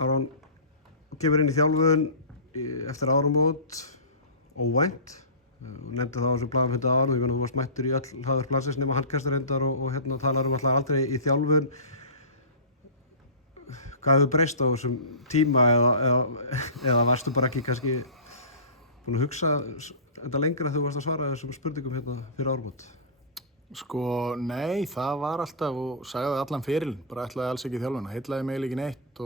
Aron kemur inn í þjálfun eftir áramót, óvænt. Nefndi það á þessu blaðafundi áðan og ég meina þú varst mættur í öll hlaðvörp landsins nema handkastar reyndar og talar alltaf aldrei í þjálfun. Hvað hefur breyst á þessum tíma eða varstu bara ekki kannski búin að hugsa þetta lengra þegar þú varst að svara þessum spurningum fyrir áramót? Sko, nei, það var alltaf og sagði allan ferilinn, bara ætlaði alls ekki í þjálfuna, heillaði mig ekki neitt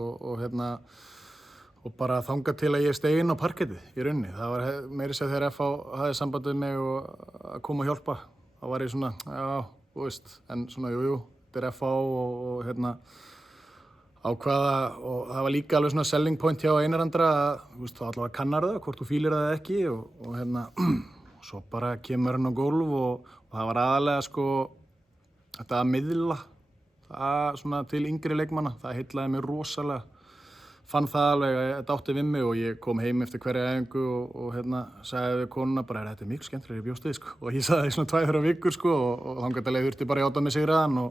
og bara þangað til að ég steig inn á parkettið í rauninni. Það var meira sér þegar FH hafði samband við mig og að koma og hjálpa. Þá var ég svona, já, þú veist, en svona, jú, þetta er FH og ákvaða og það var líka alveg svona selling point hjá Einar Andra að, þú veist, þá allavega kannar það, hvort þú fílir það ekki og svo bara kemur hann á gólf og það var aðalega sko, þetta að miðla, það svona til yngri leikmanna, það heillaði mig rosalega. Fann það alveg að þetta átti við mig og ég kom heim eftir hverja æfingu og sagði við konuna bara þetta er mikið skemmtilega í bjóstið sko og ég sagði það í svona 2-3 vikur sko og þangað til ég þurfti bara að játa mig sigraðan og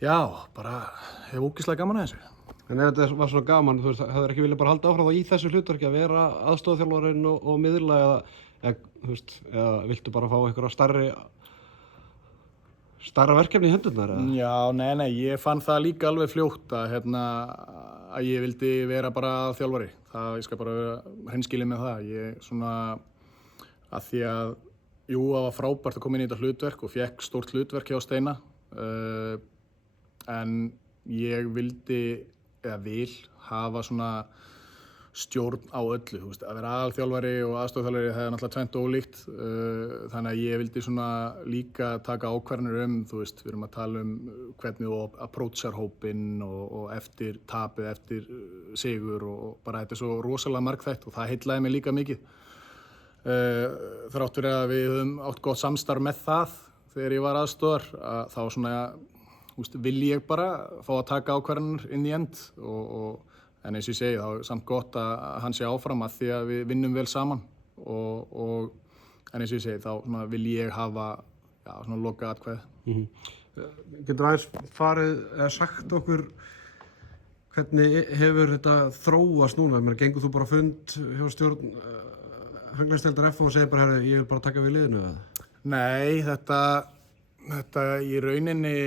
já, bara hef ógeðslega gaman að þessu. En ef þetta var svona gaman, þú veist, hefur ekki viljað bara halda áfram þá í þessu hlutverki að vera aðstoðarþjálfarinn og miðla eða viltu bara fá einhverja stærra verkefni í hendurnar? Já, nei, ég fann það líka alveg fljótt að ég vildi vera bara þjálfari. Ég skal bara vera hreinskilinn með það. Ég svona, að því að, jú, það var frábært að koma inn í þetta hlutverk og fékk stórt hlutverk hjá Steina. En ég vildi, eða vil, hafa svona stjórn á öllu, þú veist, að vera aðalþjálfari og aðstoðarþjálfari það er náttúrulega tvennt ólíkt, þannig að ég vildi svona líka taka ákvarðanir þú veist, við erum að tala hvernig þú approachar hópinn og eftir tapið, eftir sigur og bara þetta er svo rosalega margþætt og það heillaði mig líka mikið. Þrátt fyrir að við höfum átt gott samstarf með það þegar ég var aðstoðar, þá svona, þú veist, vil ég bara fá að taka ákvarðanir inn í end en eins og ég segi, þá er samt gott að hann sé áfram að því að við vinnum vel saman en eins og ég segi, þá vil ég hafa svona loka atkvæði. Getur aðeins farið eða sagt okkur hvernig hefur þetta þróast núna? Gengur þú bara fund hjá stjórn Hanglandsdeildar FH og segir bara, herri, ég vil bara taka við liðinu eða? Nei, þetta í rauninni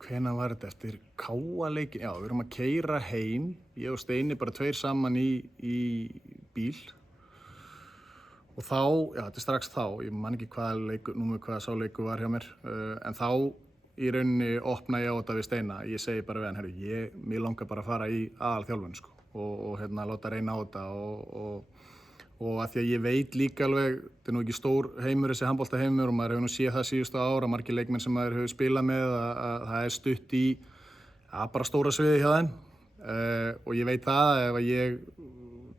hvenær var þetta eftir Káa-leikinn? Já, við erum að keyra heim, ég og Steini bara 2 saman í bíl og þá, já þetta er strax þá, ég man ekki hvaða sá leikur var hjá mér, en þá í rauninni opna ég á þetta við Steina, ég segi bara við hann, herru, mér langar bara að fara í aðalþjálfun sko og láta reyna á þetta og að því að ég veit líka alveg, þetta er nú ekki stór heimur þessi handboltaheimur og maður hefur nú séð það síðustu ára, margir leikmenn sem maður hefur spilað með að það er stutt í bara stóra sviði hjá þeim og ég veit það að ef ég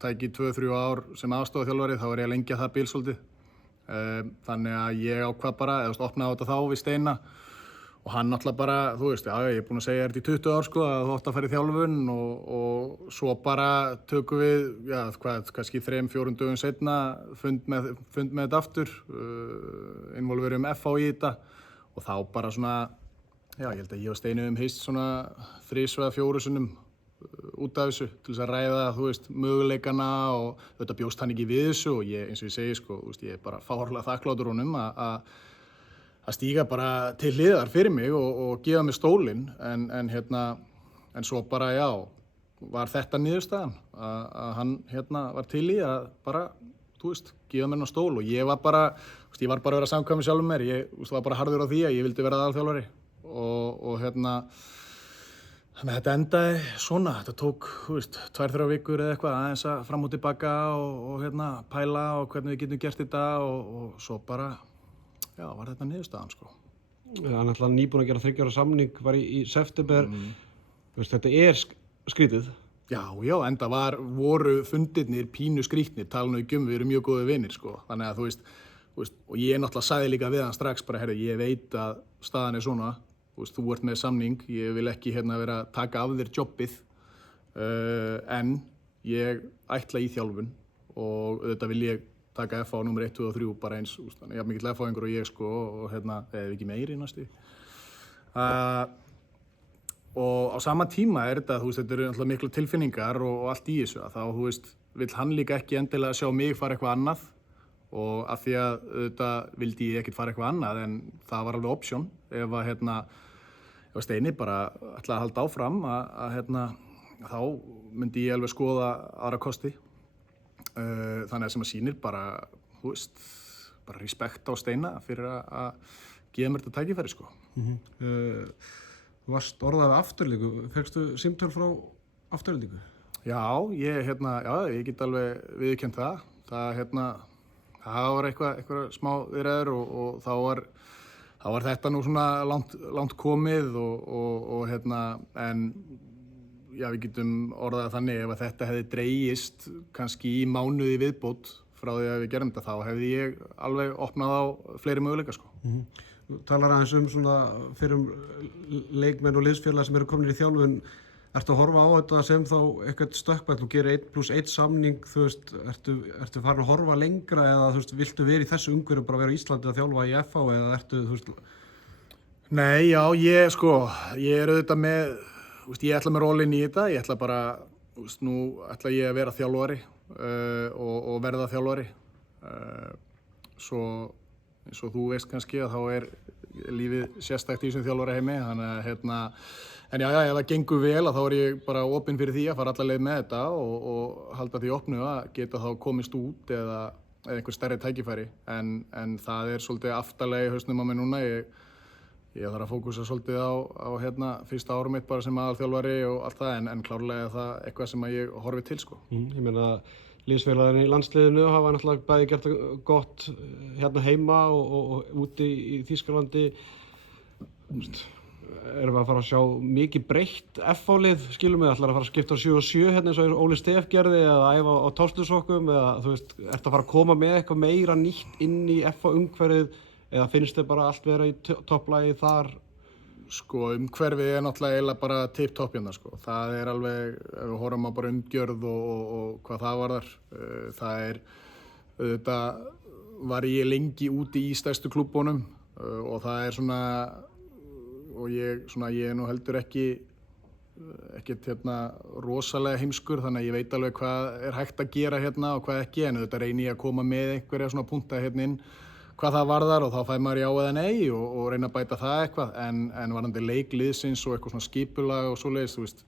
tæki 2-3 ár sem aðstoðarþjálfari þá er ég að lengja það bil svolítið. Þannig að ég ákvað bara, opnaði á þetta þá við Steina og hann náttúrulega bara, þú veist, já ég er búinn að segja þetta í 20 ár sko að þú átt að fara í þjálfun og svo bara tökum við, kannski 3-4 dögum seinna fund með þetta aftur, involverum FH í þetta og þá bara svona, já ég held að ég og Steini hist svona 3-4 sinnum út af þessu til þess að ræða, þú veist, möguleikana og þetta bjóst hann ekki við þessu og ég, eins og ég segi sko, þú veist, ég er bara fárlega þakklátur honum að stíga bara til hliðar fyrir mig og gefa mér stólinn en svo bara já var þetta niðurstaðan að hann var til í að bara þú veist gefa mér ná stól og ég var bara að vera samkvæmur sjálfum mér ég var bara harður á því að ég vildi vera aðalþjálfari og þannig að þetta endaði svona, þetta tók, þú veist, 2-3 vikur eða eitthvað aðeins að fram og tilbaka og pæla og hvernig við getum gert þetta og svo bara já, var þetta niðurstaðan sko. Hann er alltaf nýbúinn að gera 3 ára samning, var í september. Veist, þetta er skrítið. Já, enda voru fundirnir pínu skrítnir, tala nú ekki við erum mjög góðir vinir sko. Þannig að þú veist, og ég náttúrulega sagði líka við hann strax bara, herri, ég veit að staðan er svona, þú ert með samning, ég vil ekki vera að taka af þér jobbið, en ég ætla í þjálfun og auðvitað vil ég taka FH númer 1, 2 og 3 bara eins, þannig að mikill FH-ingur og ég sko og eða ekki meiri næstu. Og á sama tíma þetta, þú veist, þetta eru náttúrulega miklu tilfinningar og allt í þessu, að þá, þú veist, vill hann líka ekki endilega sjá mig fara eitthvað annað og af því að auðvitað vildi ég ekkert fara eitthvað annað en það var alveg option ef að Steini bara ætlaði að halda áfram þá myndi ég alveg skoða aðra kosti. Þannig að sem að sýnir bara, þú veist, bara respekt á Steina fyrir að gefa mér þetta tækifæri, sko. Þú varst orðað af afturlíku, fékkstu símtöl frá afturlíku? Já, ég get alveg viðurkennt það. Það var eitthvað smá viðræður og þá var þetta nú svona langt komið en já, við getum orðað þannig ef að þetta hefði dregist kannski í mánuði viðbót frá því að við gerum þetta, þá hefði ég alveg opnað á fleiri möguleika, sko. Þú talar aðeins svona fyrir leikmenn og liðsfélaga sem eru komin í þjálfun. Ertu að horfa á þetta sem þá eitthvað stökkpall, þú gerir 1+1 samning, þú veist, ertu farin að horfa lengra eða þú veist, viltu vera í þessu umhverju bara vera á Íslandi að þjálfa í FH eða ertu, þú veist? Nei, já, ég er auðvitað með, þú veist, ég ætla með rólinn í þetta, ég ætla bara, þú veist, nú ætla ég að vera þjálfari og verða þjálfari. Svo eins og þú veist kannski að þá er lífið sérstætt í þessum þjálfara heimi, þannig að en já, ef það gengur vel að þá er ég bara opinn fyrir því að fara alla leið með þetta og halda því opnu að geta þá komist út eða einhver stærri tækifæri, en það er svolítið aftarlega í hausnum á mig núna. Ég þarf að fókusa svolítið á fyrsta árum mitt bara sem aðalþjálfari og allt það, en klárlega er það eitthvað sem ég horfi til, sko. Ég meina liðsfélagarnir í landsliðinu hafa náttúrulega bæði gert það gott hérna heima og úti í Þýskalandi. Erum við að fara að sjá mikið breytt FH-lið, skilum við, ætlar að fara að skipta á 7 og 7 hérna eins og Óli Stef gerði eða æfa á tástusokkum eða þú veist, ertu að fara að koma með eitthvað meira nýtt inn í FH-umhverfið eða finnst þið bara allt vera í topplagi þar? Sko, umhverfið er náttúrulega eiginlega bara tipp-topp hérna, sko. Það er alveg, ef við horfum á bara umgjörð og hvað það varðar, það er, auðvitað var ég lengi úti í stærstu klúbbunum og það er svona, og ég er nú heldur ekkert rosalega heimskur, þannig að ég veit alveg hvað er hægt að gera hérna og hvað ekki, en auðvitað reyni ég að koma með einhverja svona punta hérna inn hvað það varðar og þá fær maður já eða nei og reyna að bæta það eitthvað, en varðandi leikliðsins og eitthvað svona skipulag og svoleiðis, þú veist.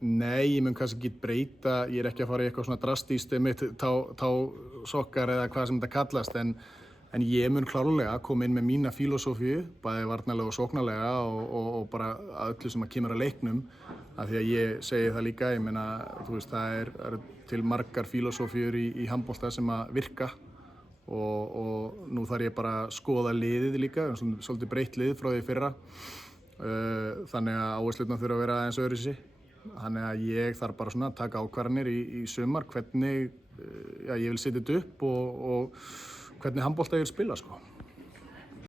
Nei, ég mun kannski ekki breyta, ég er ekki að fara í eitthvað svona drastíst mitt tásokkar eða hvað sem þetta kallast, en ég mun klárlega að koma inn með mína filosófíu, bæði varnarlega og sóknarlega og bara að öllu sem að kemur að leiknum, af því að ég segi það líka, ég meina, þú veist, það er til margar filosófíur í handbolta sem að virka og nú þarf ég bara að skoða liðið líka, svolítið breytt lið frá því fyrra, þannig að áherslurnar þurfa að vera aðeins öðruvísi, þannig að ég þarf bara svona að taka ákvarðanir í sumar hvernig ég vil setja þetta upp og hvernig handbolta ég vil spila, sko.